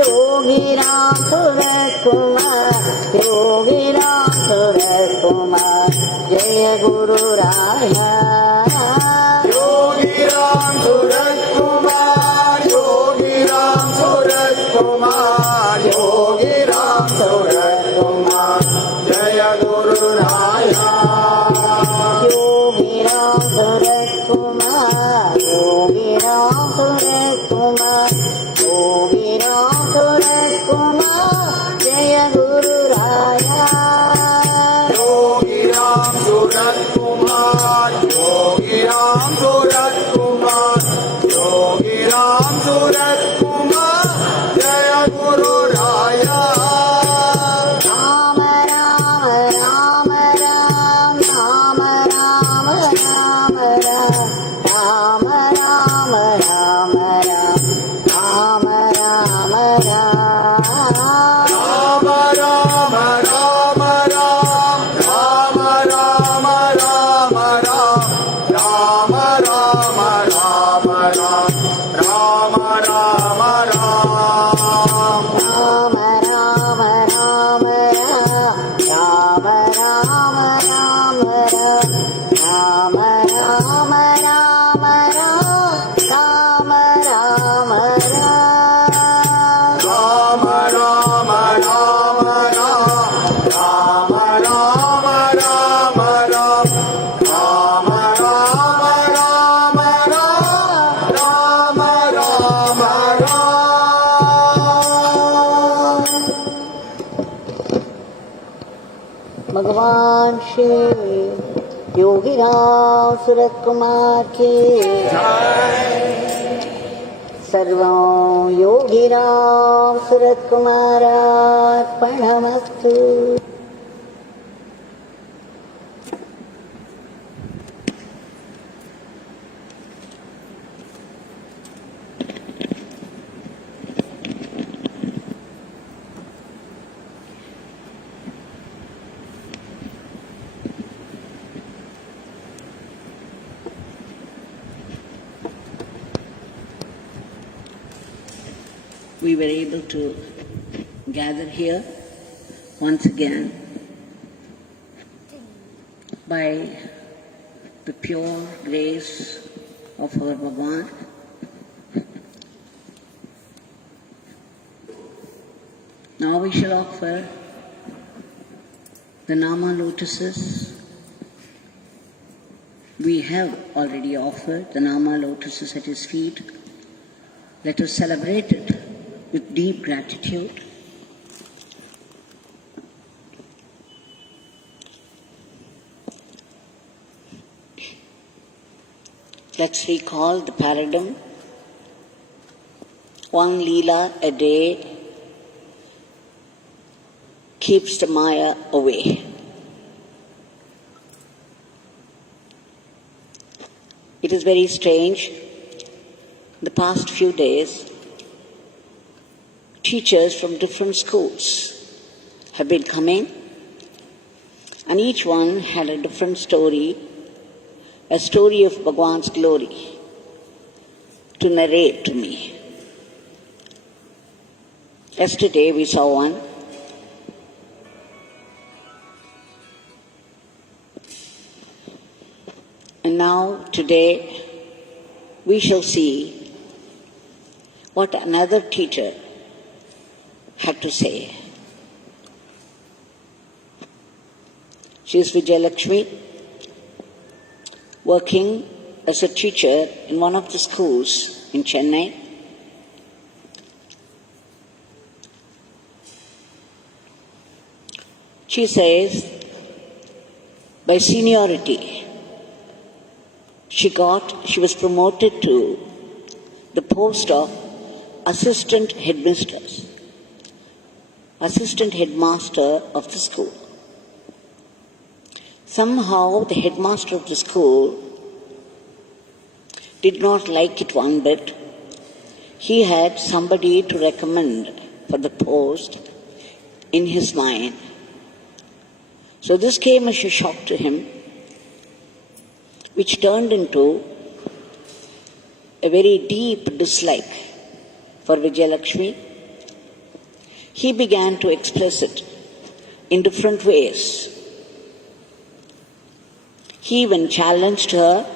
Yogi Ramsuratkumar, Yogi Ramsuratkumar, Jaya Guru Raya. Yogi Ramsuratkumar, Yogi Ramsuratkumar, Yogi Ramsuratkumar, Jaya Guru Raya. Yogi Ramsuratkumar, Yogi Ramsuratkumar, Yogi Ramsuratkumar, Jaya Guru Raya. Yogi Ramsuratkumar, Yogi Ramsuratkumar, Yogi Ramsuratkumar, Jaya Guru Raya. Rama Rama Rama Rama Rama Rama Rama Rama Rama Rama Rama Rama Rama भगवान श्री योगी रामसुरत्कुमार की सर्वं योगी रामसुरत्कुमारार्पणमस्तु। We were able to gather here once again by the pure grace of our Bhagwan. Now we shall offer the Nama lotuses. We have already offered the Nama lotuses at his feet. Let us celebrate it with deep gratitude. Let's recall the paradigm. One Leela a day keeps the Maya away. It is very strange. The past few days, teachers from different schools have been coming, and each one had a different story, a story of Bhagwan's glory, to narrate to me. Yesterday we saw one. And now, today, we shall see what another teacher had to say. She is Vijayalakshmi, working as a teacher in one of the schools in Chennai. She says, by seniority, she was promoted to the post of Assistant Headmaster of the school. Somehow the headmaster of the school did not like it one bit. He had somebody to recommend for the post in his mind. So this came as a shock to him, which turned into a very deep dislike for Vijayalakshmi he began to express it in different ways. He even challenged her,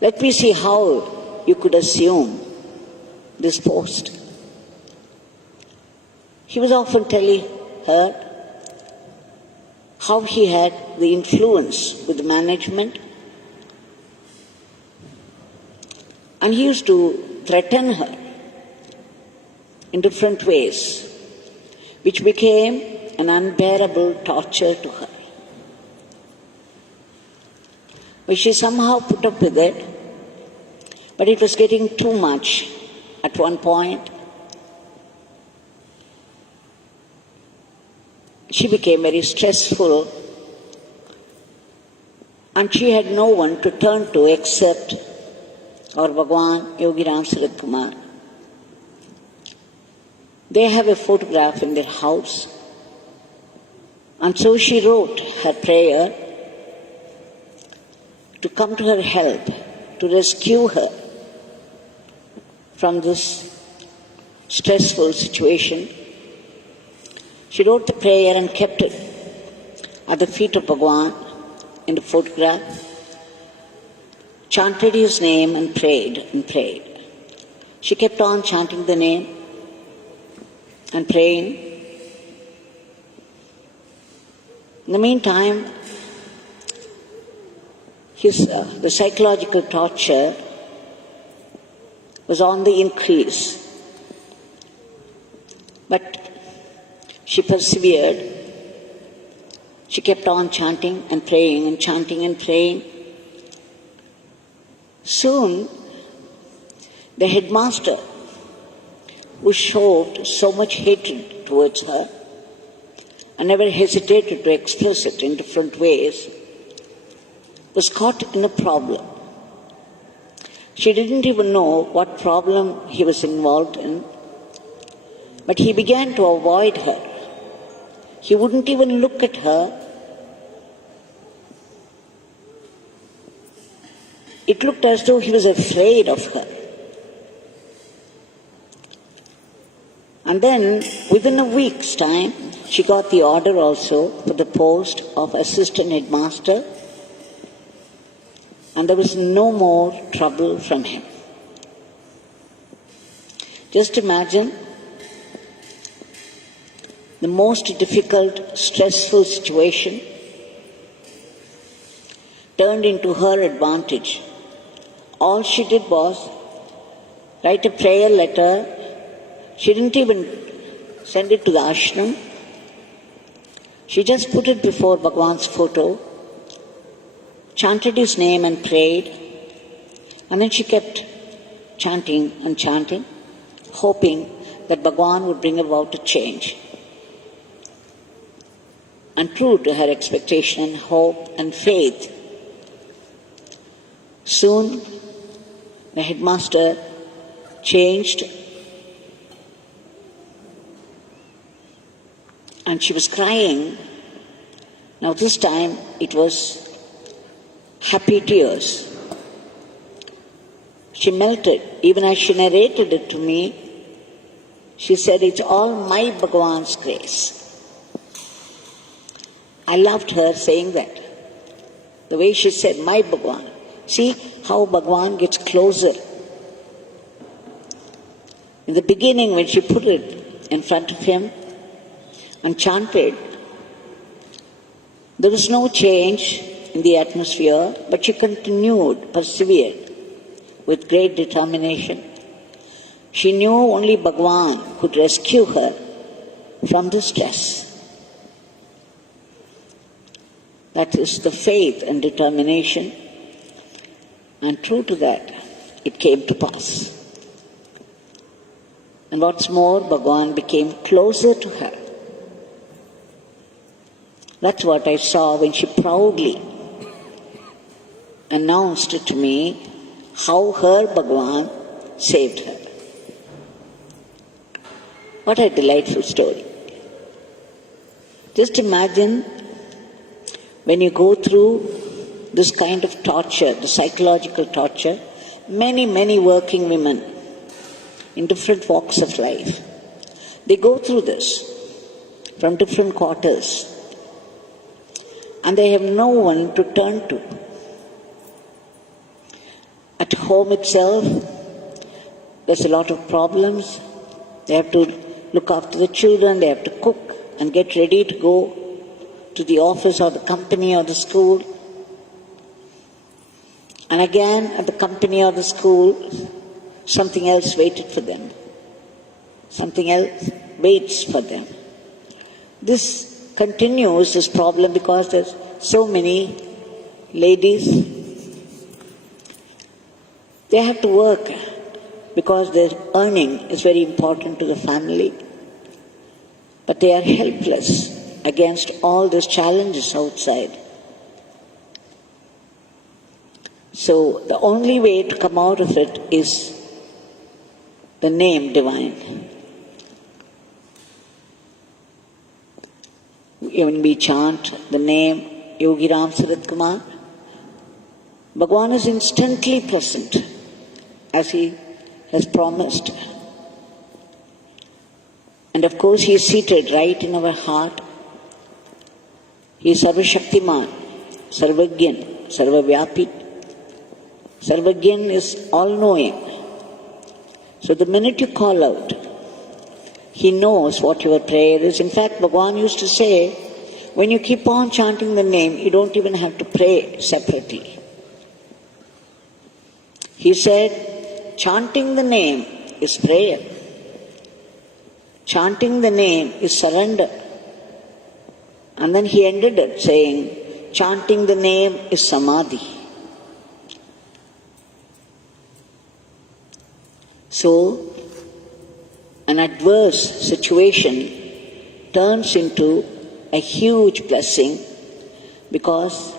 let me see how you could assume this post. He was often telling her how he had the influence with the management, and he used to threaten her in different ways, which became an unbearable torture to her. But she somehow put up with it, but it was getting too much at one point. She became very stressful, and she had no one to turn to except our Bhagwan Yogi Ramsuratkumar. They have a photograph in their house, and so she wrote her prayer to come to her help, to rescue her from this stressful situation. She wrote the prayer and kept it at the feet of Bhagwan in the photograph, chanted his name and prayed and prayed. She kept on chanting the name and praying. In the meantime, the psychological torture was on the increase. But she persevered. She kept on chanting and praying and chanting and praying. Soon, the headmaster, who showed so much hatred towards her and never hesitated to express it in different ways, was caught in a problem. She didn't even know what problem he was involved in, but he began to avoid her. He wouldn't even look at her. It looked as though he was afraid of her. And then, within a week's time, she got the order also for the post of Assistant Headmaster, and there was no more trouble from him. Just imagine the most difficult, stressful situation turned into her advantage. All she did was write a prayer letter. She didn't even send it to the ashram. She just put it before Bhagwan's photo, chanted his name and prayed, and then she kept chanting and chanting, hoping that Bhagwan would bring about a change. And true to her expectation and hope and faith, soon the headmaster changed, and she was crying. Now this time it was happy tears. She melted. Even as she narrated it to me, she said, it's all my Bhagwan's grace. I loved her saying that. The way she said, my Bhagwan. See how Bhagwan gets closer. In the beginning, when she put it in front of him and chanted, there was no change in the atmosphere, but she continued, persevered with great determination. She knew only Bhagwan could rescue her from the stress. That is the faith and determination, and true to that, it came to pass. And what's more, Bhagwan became closer to her. That's what I saw when she proudly announced to me how her Bhagwan saved her. What a delightful story. Just imagine when you go through this kind of torture, the psychological torture, many working women in different walks of life They go through this from different quarters, and they have no one to turn to. At home itself, there's a lot of problems. They have to look after the children, they have to cook and get ready to go to the office or the company or the school. And again, at the company or the school, something else waited for them. Something else waits for them. This continues, this problem, because there's so many ladies. They have to work because their earning is very important to the family. But they are helpless against all these challenges outside. So the only way to come out of it is the name divine. When we chant the name Yogi Ramsuratkumar, Bhagwan is instantly present, as he has promised. And of course, he is seated right in our heart. He is Sarvashaktiman, Sarvagyan, Sarvavyapi. Sarvagyan is all-knowing. So the minute you call out, he knows what your prayer is. In fact, Bhagwan used to say, when you keep on chanting the name, you don't even have to pray separately. He said, chanting the name is prayer. Chanting the name is surrender. And then he ended it saying, chanting the name is samadhi. So, an adverse situation turns into a huge blessing, because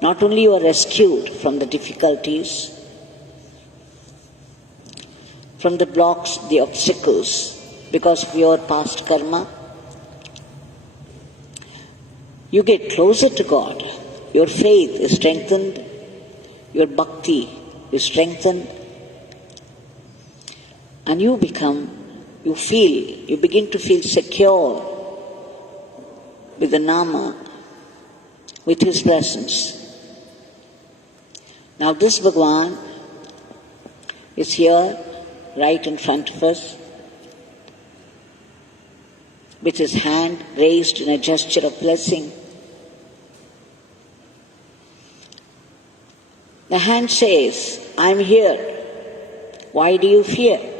not only you are rescued from the difficulties, from the blocks, the obstacles, because of your past karma, you get closer to God. Your faith is strengthened, your bhakti is strengthened, and you begin to feel secure with the Nama, with his presence. Now this Bhagwan is here, right in front of us, with his hand raised in a gesture of blessing. The hand says, I'm here. Why do you fear?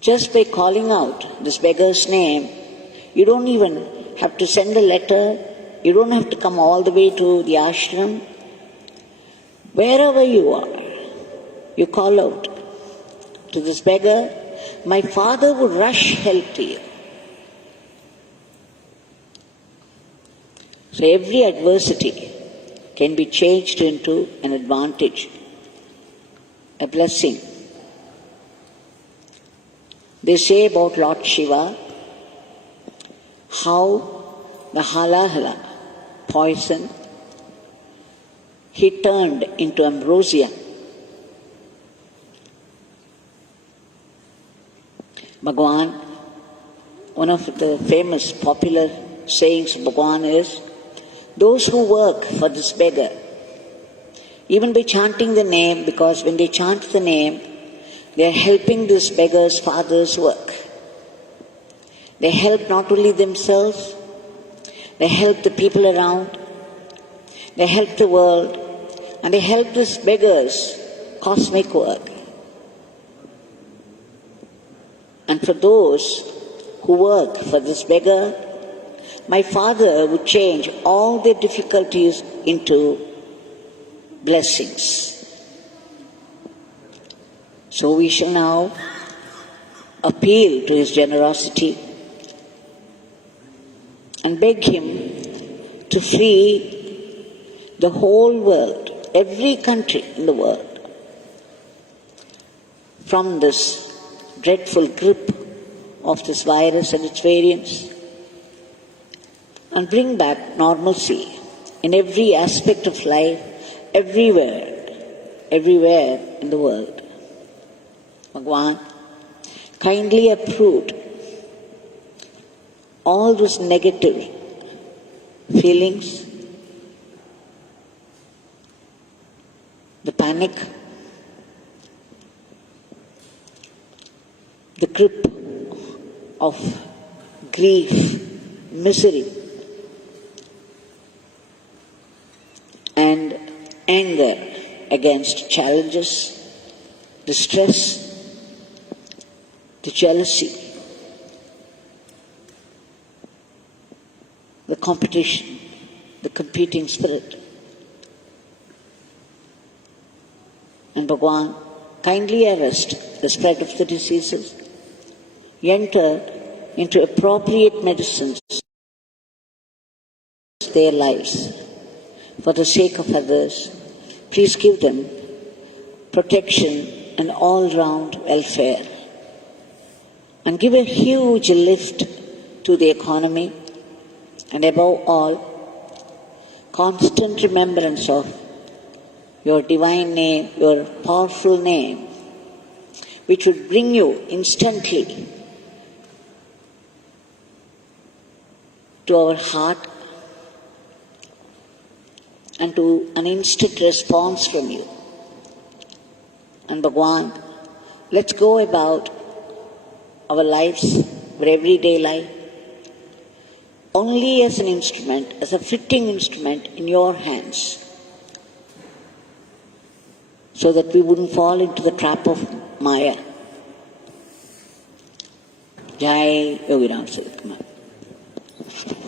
Just by calling out this beggar's name, you don't even have to send a letter, you don't have to come all the way to the ashram. Wherever you are, you call out to this beggar, my father would rush help to you. So every adversity can be changed into an advantage, a blessing. They say about Lord Shiva, how the halahala, poison, he turned into ambrosia. Bhagwan, one of the famous popular sayings of Bhagwan is, those who work for this beggar, even by chanting the name, because when they chant the name, they are helping this beggar's father's work. They help not only themselves, they help the people around, they help the world, and they help this beggar's cosmic work. And for those who work for this beggar, my father would change all their difficulties into blessings. So we shall now appeal to his generosity and beg him to free the whole world, every country in the world, from this dreadful grip of this virus and its variants, and bring back normalcy in every aspect of life, everywhere in the world. Bhagwan, kindly approved all those negative feelings, the panic, the grip of grief, misery, and anger against challenges, the stress, the jealousy, the competition, the competing spirit. And Bhagwan kindly arrest the spread of the diseases, enter into appropriate medicines their lives for the sake of others. Please give them protection and all-round welfare, and give a huge lift to the economy, and above all, constant remembrance of your divine name, your powerful name, which would bring you instantly to our heart and to an instant response from you. And Bhagwan, let's go about our lives, our everyday life, only as an instrument, as a fitting instrument in your hands, so that we wouldn't fall into the trap of Maya. Jai Yogi Ramsuratkumar.